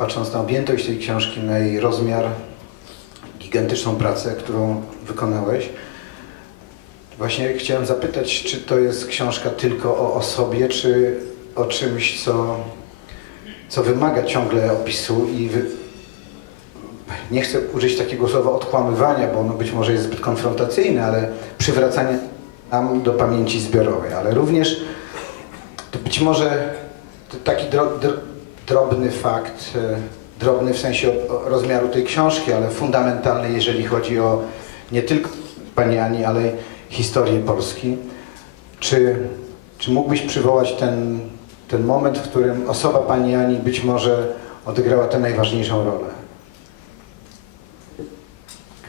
patrząc na objętość tej książki, na jej rozmiar, gigantyczną pracę, którą wykonałeś, właśnie chciałem zapytać, czy to jest książka tylko o osobie, czy o czymś, co, co wymaga ciągle opisu i wy... nie chcę użyć takiego słowa odkłamywania, bo ono być może jest zbyt konfrontacyjne, ale przywracanie nam do pamięci zbiorowej, ale również to być może taki dro, dro, drobny fakt, e, drobny w sensie rozmiaru tej książki, ale fundamentalny, jeżeli chodzi o nie tylko Pani Ani, ale historię Polski. Czy, czy mógłbyś przywołać ten, ten moment, w którym osoba Pani Ani być może odegrała tę najważniejszą rolę?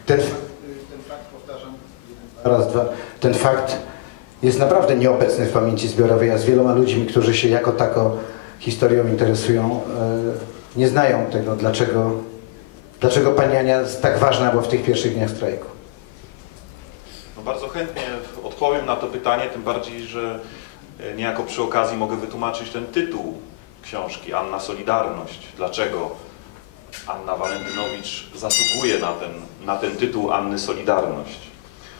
Ten, ten fakt, powtarzam, raz, dwa, ten fakt jest naprawdę nieobecny w pamięci zbiorowej, a z wieloma ludźmi, którzy się jako tako historią interesują, e, nie znają tego, dlaczego, dlaczego Pani Ania tak ważna była w tych pierwszych dniach strajku. No bardzo chętnie odpowiem na to pytanie, tym bardziej, że e, niejako przy okazji mogę wytłumaczyć ten tytuł książki Anna Solidarność. Dlaczego Anna Walentynowicz zasługuje na ten, na ten tytuł Anny Solidarność.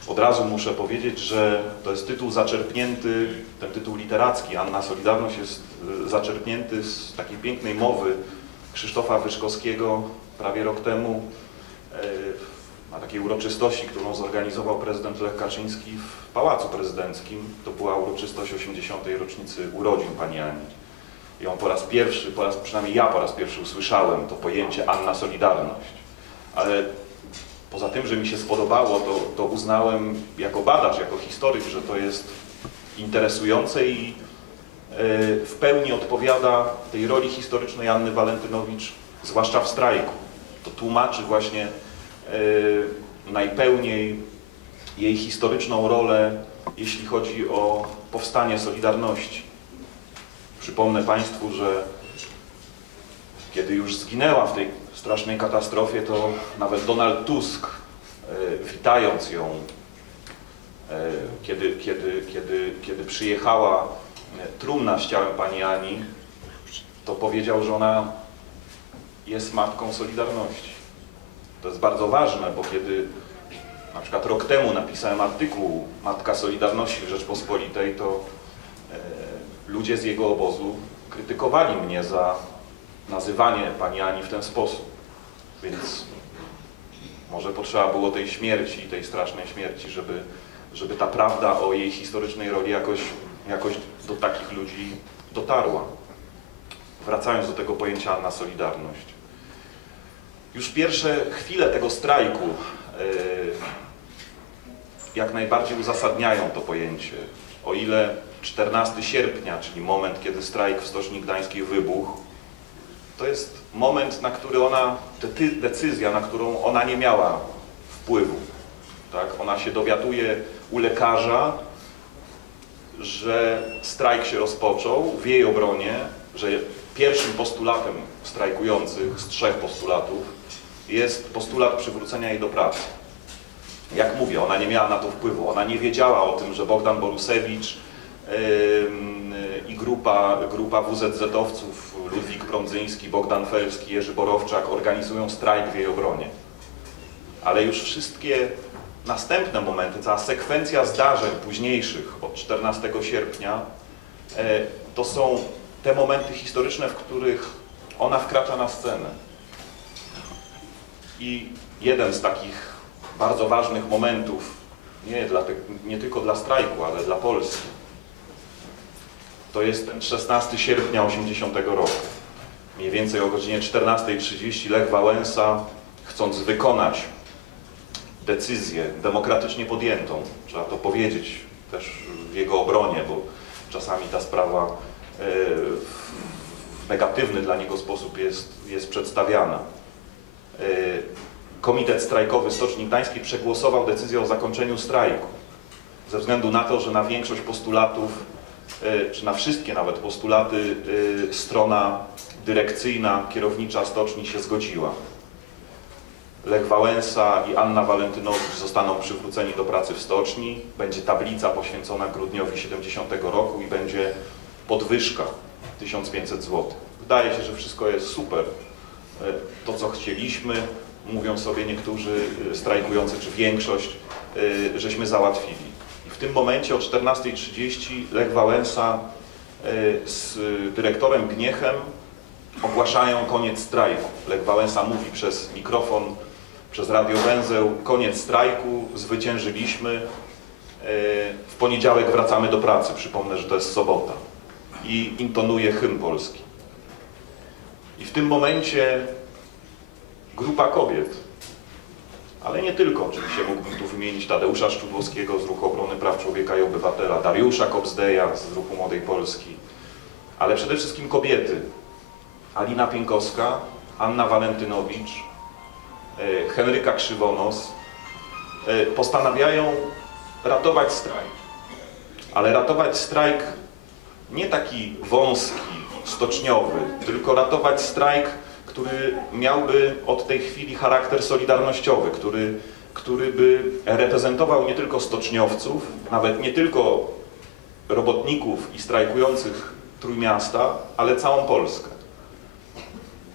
Od razu muszę powiedzieć, że to jest tytuł zaczerpnięty, ten tytuł literacki, Anna Solidarność jest e, zaczerpnięty z takiej pięknej mowy Krzysztofa Wyszkowskiego prawie rok temu e, na takiej uroczystości, którą zorganizował prezydent Lech Kaczyński w Pałacu Prezydenckim. To była uroczystość 80. rocznicy urodzin pani Ani. I on po raz pierwszy, po raz, przynajmniej ja po raz pierwszy usłyszałem to pojęcie Anna Solidarność. Ale poza tym, że mi się spodobało, to, to uznałem jako badacz, jako historyk, że to jest interesujące i e, w pełni odpowiada tej roli historycznej Anny Walentynowicz, zwłaszcza w strajku. To tłumaczy właśnie e, najpełniej jej historyczną rolę, jeśli chodzi o powstanie Solidarności. Przypomnę Państwu, że kiedy już zginęła w tej strasznej katastrofie, to nawet Donald Tusk, e, witając ją, e, kiedy, kiedy, kiedy, kiedy przyjechała trumna z ciałem pani Ani, to powiedział, że ona jest matką Solidarności. To jest bardzo ważne, bo kiedy na przykład rok temu napisałem artykuł Matka Solidarności w Rzeczpospolitej, to e, ludzie z jego obozu krytykowali mnie za nazywanie pani Ani w ten sposób. Więc może potrzeba było tej śmierci, tej strasznej śmierci, żeby, żeby ta prawda o jej historycznej roli jakoś, jakoś do takich ludzi dotarła. Wracając do tego pojęcia Anna Solidarność. Już pierwsze chwile tego strajku yy, jak najbardziej uzasadniają to pojęcie. O ile 14 sierpnia, czyli moment, kiedy strajk w Stoczni Gdańskiej wybuchł, to jest moment, na który ona, decyzja, na którą ona nie miała wpływu. Tak? Ona się dowiaduje u lekarza, że strajk się rozpoczął w jej obronie, że pierwszym postulatem strajkujących z trzech postulatów jest postulat przywrócenia jej do pracy. Jak mówię, ona nie miała na to wpływu. Ona nie wiedziała o tym, że Bogdan Borusewicz yy, grupa, grupa WZZ-owców, Ludwik Prądzyński, Bogdan Felski, Jerzy Borowczak organizują strajk w jej obronie. Ale już wszystkie następne momenty, cała sekwencja zdarzeń późniejszych od 14 sierpnia, e, to są te momenty historyczne, w których ona wkracza na scenę. I jeden z takich bardzo ważnych momentów, nie, dla nie tylko dla strajku, ale dla Polski, to jest ten 16 sierpnia 80 roku. Mniej więcej o godzinie 14.30 Lech Wałęsa, chcąc wykonać decyzję demokratycznie podjętą, trzeba to powiedzieć też w jego obronie, bo czasami ta sprawa e, w negatywny dla niego sposób jest, jest przedstawiana. E, Komitet Strajkowy Stoczni Gdańskiej przegłosował decyzję o zakończeniu strajku ze względu na to, że na większość postulatów czy na wszystkie nawet postulaty e, strona dyrekcyjna, kierownicza stoczni się zgodziła. Lech Wałęsa i Anna Walentynowicz zostaną przywróceni do pracy w stoczni. Będzie tablica poświęcona grudniowi 70 roku i będzie podwyżka 1500 zł. Wydaje się, że wszystko jest super, e, to, co chcieliśmy, mówią sobie niektórzy e, strajkujący, czy większość, e, żeśmy załatwili. Tym momencie o 14.30 Lech Wałęsa e, z dyrektorem Gniechem ogłaszają koniec strajku. Lech Wałęsa mówi przez mikrofon, przez radiowęzeł, koniec strajku, zwyciężyliśmy, e, w poniedziałek wracamy do pracy. Przypomnę, że to jest sobota. I intonuje hymn polski. I w tym momencie grupa kobiet, ale nie tylko, oczywiście mógłbym tu wymienić Tadeusza Szczudłowskiego z Ruchu Obrony Praw Człowieka i Obywatela, Dariusza Kobzdeja z Ruchu Młodej Polski, ale przede wszystkim kobiety. Alina Pienkowska, Anna Walentynowicz, e, Henryka Krzywonos e, postanawiają ratować strajk. Ale ratować strajk nie taki wąski, stoczniowy, tylko ratować strajk, który miałby od tej chwili charakter solidarnościowy, który, który by reprezentował nie tylko stoczniowców, nawet nie tylko robotników i strajkujących Trójmiasta, ale całą Polskę.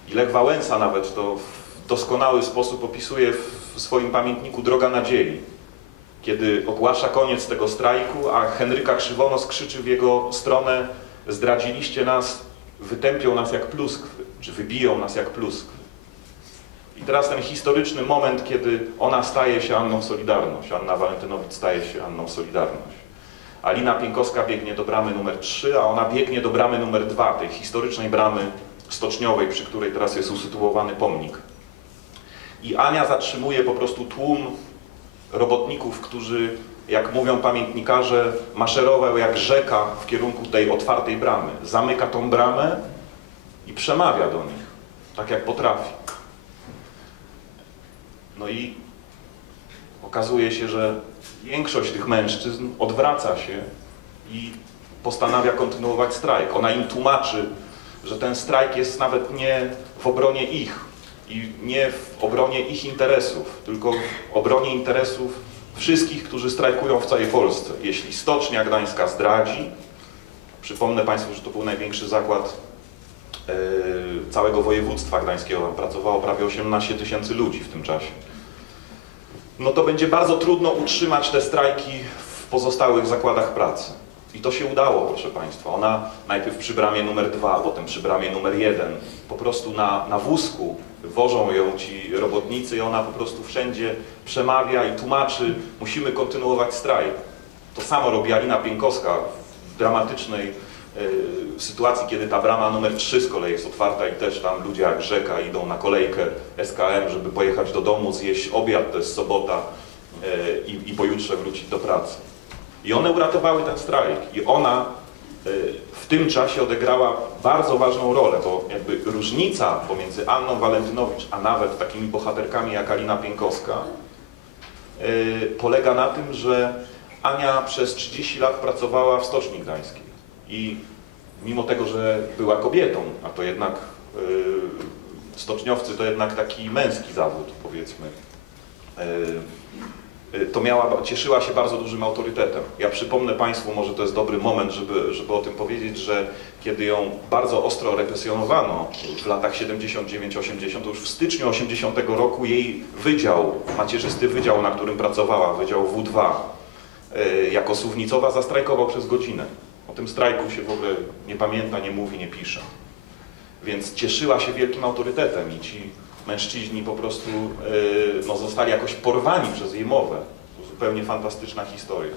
I Lech Wałęsa nawet to w doskonały sposób opisuje w swoim pamiętniku Droga Nadziei, kiedy ogłasza koniec tego strajku, a Henryka Krzywonos krzyczy w jego stronę zdradziliście nas, wytępią nas jak pluskwy, czy wybiją nas jak pluskwy. I teraz ten historyczny moment, kiedy ona staje się Anną Solidarność, Anna Walentynowicz staje się Anną Solidarność. Alina Pienkowska biegnie do bramy numer 3, a ona biegnie do bramy numer 2, tej historycznej bramy stoczniowej, przy której teraz jest usytuowany pomnik. I Ania zatrzymuje po prostu tłum robotników, którzy, jak mówią pamiętnikarze, maszerował jak rzeka w kierunku tej otwartej bramy. Zamyka tą bramę i przemawia do nich, tak jak potrafi. No i okazuje się, że większość tych mężczyzn odwraca się i postanawia kontynuować strajk. Ona im tłumaczy, że ten strajk jest nawet nie w obronie ich i nie w obronie ich interesów, tylko w obronie interesów wszystkich, którzy strajkują w całej Polsce. Jeśli Stocznia Gdańska zdradzi, przypomnę Państwu, że to był największy zakład yy, całego województwa gdańskiego, tam pracowało prawie 18 tysięcy ludzi w tym czasie, no to będzie bardzo trudno utrzymać te strajki w pozostałych zakładach pracy. I to się udało, proszę Państwa. Ona najpierw przy bramie numer dwa, potem przy bramie numer jeden, po prostu na, na wózku wożą ją ci robotnicy i ona po prostu wszędzie przemawia i tłumaczy, musimy kontynuować strajk. To samo robi Alina Pienkowska w dramatycznej e, sytuacji, kiedy ta brama numer 3 z kolei jest otwarta i też tam ludzie jak rzeka idą na kolejkę SKM, żeby pojechać do domu, zjeść obiad, to jest sobota i, i pojutrze wrócić do pracy. I one uratowały ten strajk. I ona y, w tym czasie odegrała bardzo ważną rolę, bo jakby różnica pomiędzy Anną Walentynowicz, a nawet takimi bohaterkami jak Alina Pienkowska y, polega na tym, że Ania przez 30 lat pracowała w Stoczni Gdańskiej. I mimo tego, że była kobietą, a to jednak y, stoczniowcy to jednak taki męski zawód, powiedzmy, to miała, cieszyła się bardzo dużym autorytetem. Ja przypomnę Państwu, może to jest dobry moment, żeby, żeby o tym powiedzieć, że kiedy ją bardzo ostro represjonowano w latach 79-80, to już w styczniu 80 roku jej wydział, macierzysty wydział, na którym pracowała, wydział W2, jako Suwnicowa zastrajkował przez godzinę. O tym strajku się w ogóle nie pamięta, nie mówi, nie pisze. Więc cieszyła się wielkim autorytetem i ci mężczyźni po prostu no, zostali jakoś porwani przez jej mowę. Zupełnie fantastyczna historia.